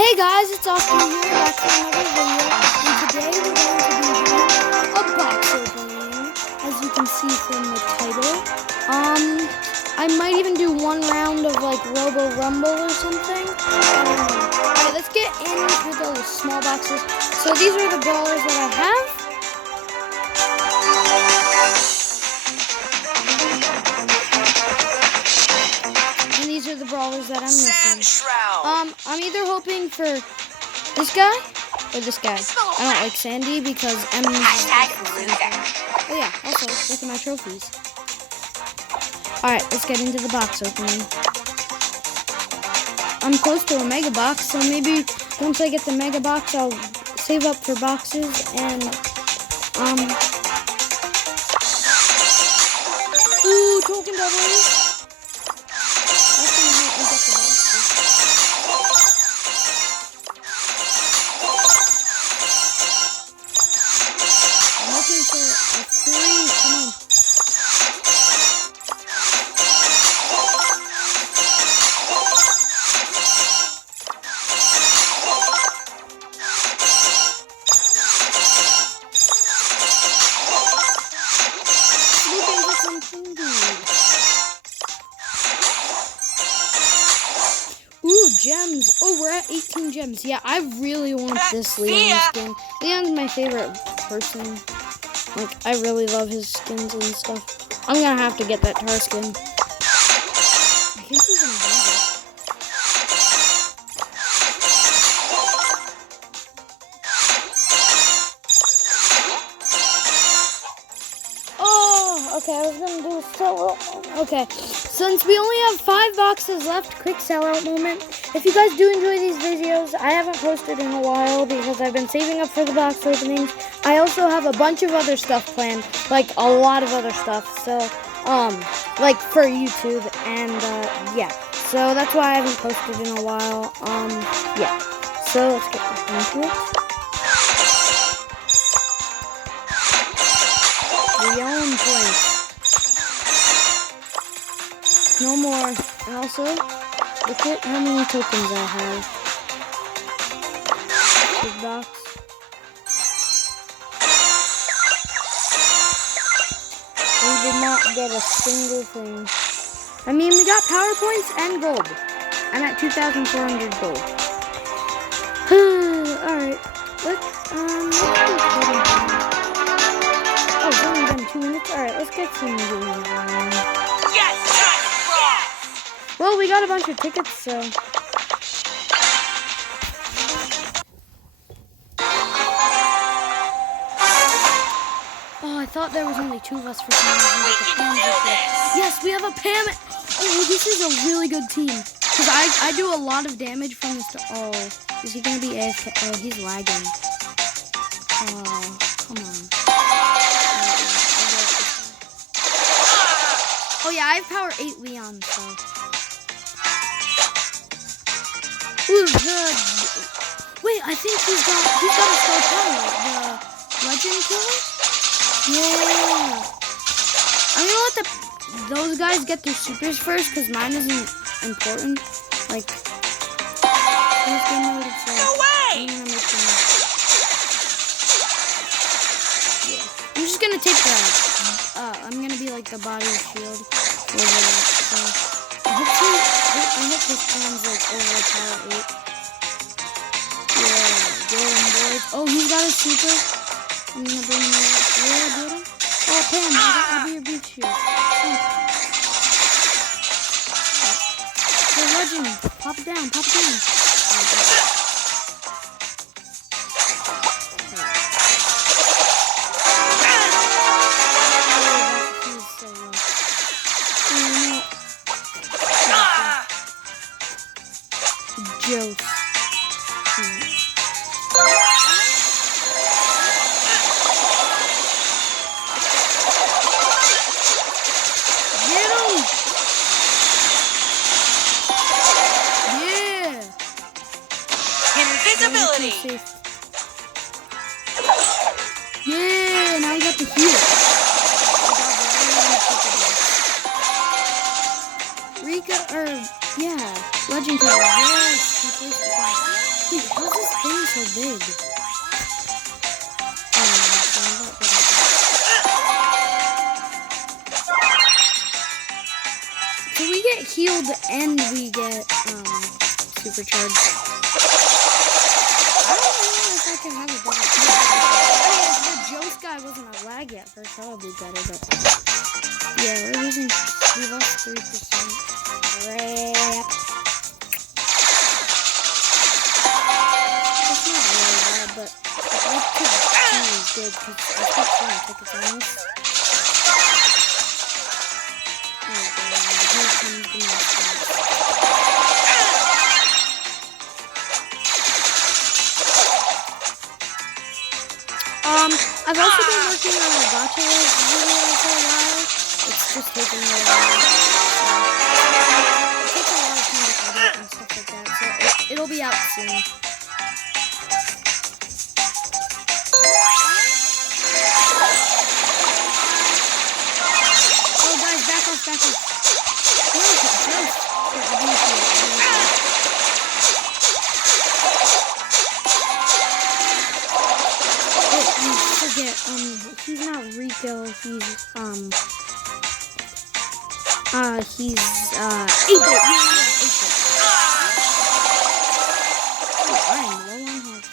Hey guys, it's Austin here, back for another video, and today we're going to be doing a box opening, as you can see from the title. I might even do one round of like Robo Rumble or something. Alright, let's get in with those small boxes. So these are the brawlers that I have. And these are the brawlers that I'm missing. I'm either hoping for this guy or this guy. I don't like Sandy because Emmy's. Oh yeah, also look at my trophies. Alright, let's get into the box opening. I'm close to a mega box, so maybe once I get the mega box, I'll save up for boxes and ooh, token doubling. That's gonna help me get the boxes. I'm looking for a 3. Come on. Looking for something good. Ooh, gems. Oh, we're at 18 gems. Yeah, I really want this Leon skin. Leon's my favorite person. Like, I really love his skins and stuff. I'm gonna have to get that tar skin. I can't even have it. Oh, okay, I was gonna do a sellout. Okay, since we only have 5 boxes left, quick sellout moment. If you guys do enjoy these videos, I haven't posted in a while because I've been saving up for the box openings. I also have a bunch of other stuff planned, like a lot of other stuff, so, like for YouTube, and, yeah. So that's why I haven't posted in a while, yeah. So let's get back into it. Leon Blake. No more. And also, look at how many tokens I have. Big box. We did not get a single thing. I mean, we got PowerPoints and gold. I'm at 2,400 gold. Alright. Let's oh, it's only been 2 minutes? Alright, let's get some games on. Well, we got a bunch of tickets, so. Oh, I thought there was only 2 of us for some reason. Yes, we have a Pam. Oh, this is a really good team. Because I do a lot of damage from this. Oh, is he going to be AFK? Oh, he's lagging. Oh, come on. Oh, yeah, I have power 8 Leon, so. Ooh, wait, I think he's got a star power, the legend killer? Yeah. I'm gonna let those guys get their supers first, because mine isn't important. Like, first game mode, it's like, no way! Yeah. I'm just gonna take the, I'm gonna be like the body shield for the, I hope this plan's like over power 8. Yeah, golden boys. Oh, he's got a super. I'm gonna bring him over. Yeah, get him. Oh, Pam, I'll be your beach shield. Oh. The legend. Pop it down, pop it down. Oh, Joe. Get him! Yeah! Invisibility! Yeah, now we got the heal. Rika, or, yeah, legend killer. Yes, he placed the box. Wait, big. So we get healed and we get supercharged. I don't know if I can have a double kill. Oh yeah, the Joe Sky wasn't a lag yet first, that'll be better, but yeah, we're losing. We lost 3%. Crap. It's not really bad, but I could be good because I keep trying to take it on this. I've also been working on a gacha video for a while. It's just taking a while. It takes a lot of time to edit and stuff like that, so it'll be out soon. Oh guys, back off, back off. He's not Rico, he's 8-bit. Yeah, 8-bit. Oh, I am low on health.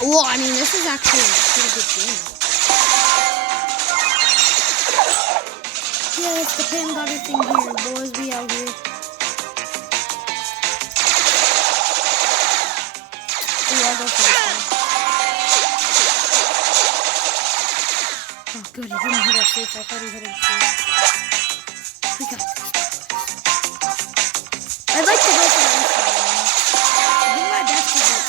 Well, I mean, this is actually a pretty good game. Yeah, it's the Pandora thing here, boys. We out here. I'll go first. Oh, good. He didn't hit us safe. I thought he hit us safe. We got this. I'd like to go for the next one. I think my best is like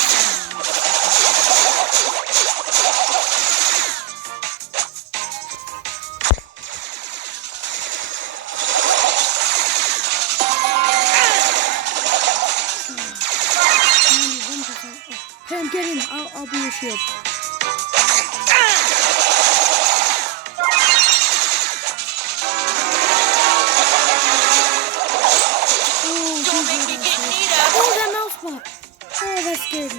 91%. Pam, get in. I'll be your shield. Oh, that mouse bot. Oh, that scared me.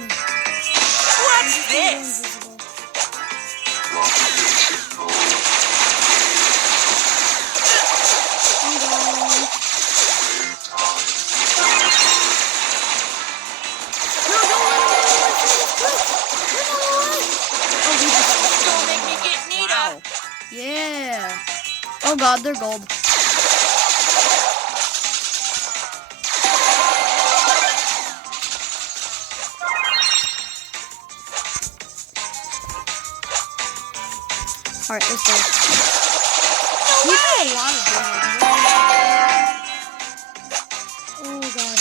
What's this? Yeah. Oh god, they're gold. Alright, let's go. We got a lot of damage. Oh god.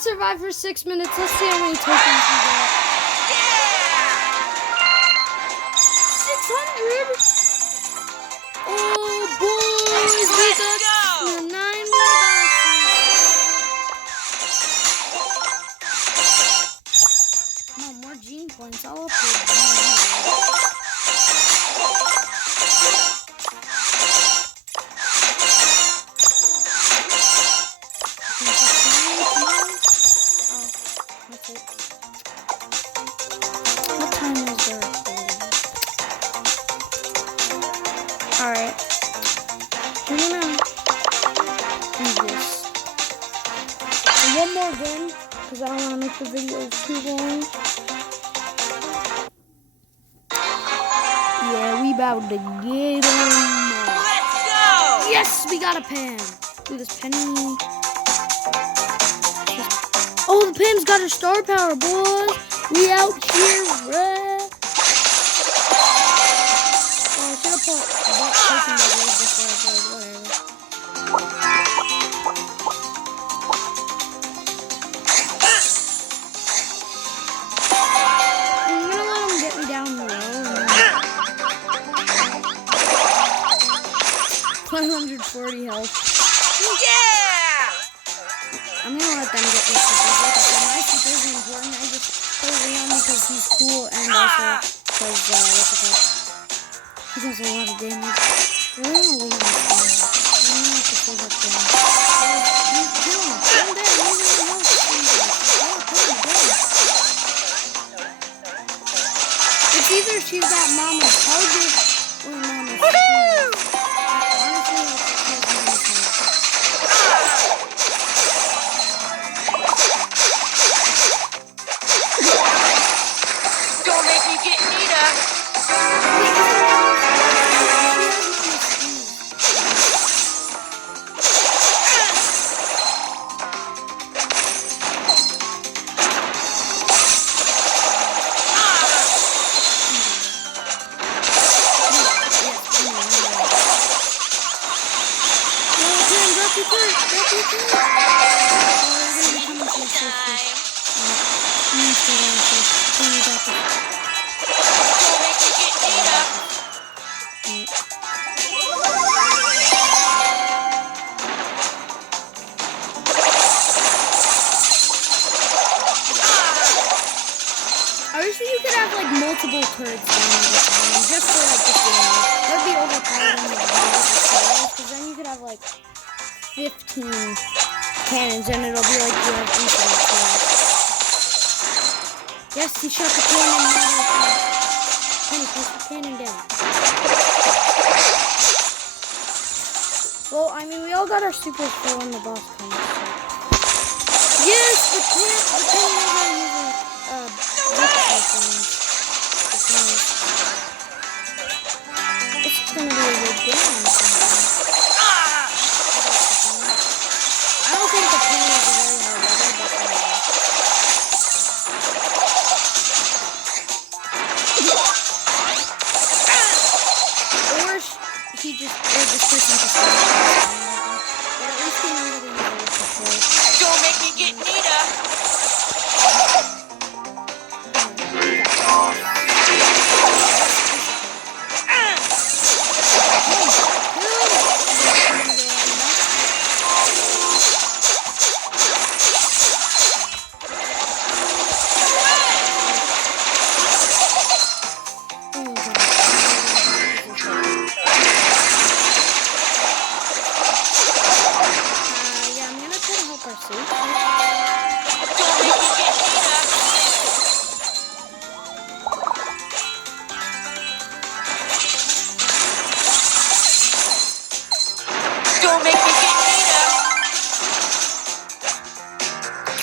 Survive for 6 minutes. Let's see how many tokens we get. Yeah! 600. Oh boys, we got 9 more boxes. Come on, more gene points. I'll upgrade them. What time is there? Alright. We're gonna do this. One more game, because I don't want to make the videos too long. Yeah, we about to get them. Yes, we got a Pam. Ooh, this Penny. Oh, the Pam's got her star power, boys. We out here, bruh. Oh, I should have put taking the lead before I played. Whatever. I'm gonna let him get me down low. 140 health. Yeah! I'm gonna let them get their supers. Like I said, my supers are important. I just play Leon because he's cool and also because, what's it called? He does a lot of damage. I don't know Leon. I don't know what to say about Leon. You kill him. Kill him there. Leave him alone. It's either she's got Mama's target or Mama's target. Honestly, I think she has Mama's target. Don't make me get Nita. Don't make me get Nita. I wish you could have like multiple turrets down all the time, just for like this game. That would be overpowering because then you could have like 15 cannons and it'll be like you have infinite turrets. Yes, he shot the cannon. Penny, place the cannon down. Well, I mean, we all got our supers for when the boss comes. So. Yes, the cannon is using it's gonna be a good game. I don't think the penny is a very hard level, but or this person just but at least he knows that he knows before. Don't make me get Nita. Don't make me get Nita.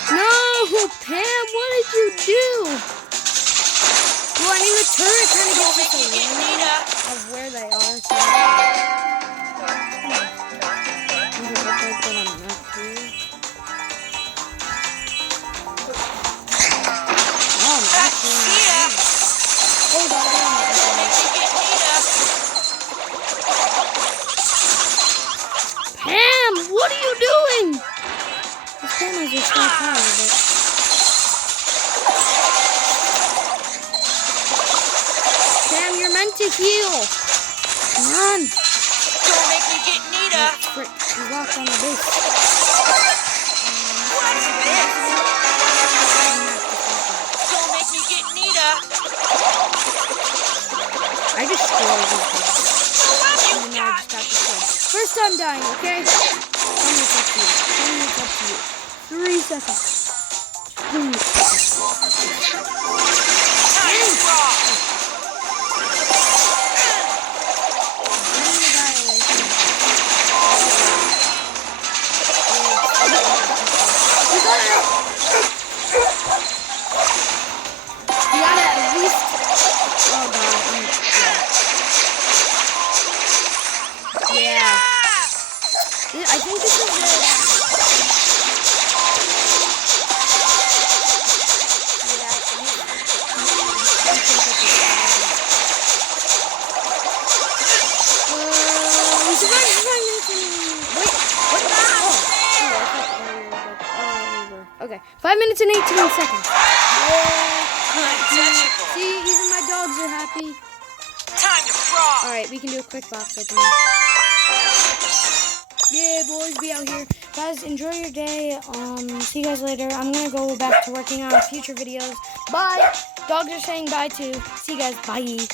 No, Pam, what did you do? Well, I mean, the turret kind of gives us a warning of where they are, so... Pam, what are you doing? This Pam has your star power, but... Pam, you're meant to heal. Come on. Don't make me get Nita. Frick, you locked on the base. What's this? Don't make me get Nita. I destroyed this thing. What you And now I got? just got destroyed. First time dying, okay? Tell me it's up to you. Tell me it's up to you. 3 seconds. 3 seconds. Time raw. You gotta at least... Oh god. Yeah. I think this is good. We survived 5 minutes and... Wait, what the? Okay, 5 minutes and 18 seconds. See, even my dogs are happy. Time to frog. Alright, we can do a quick box opening. Yeah, boys, be out here. Guys, enjoy your day. See you guys later. I'm gonna go back to working on future videos. Bye. Dogs are saying bye too. See you guys. Bye.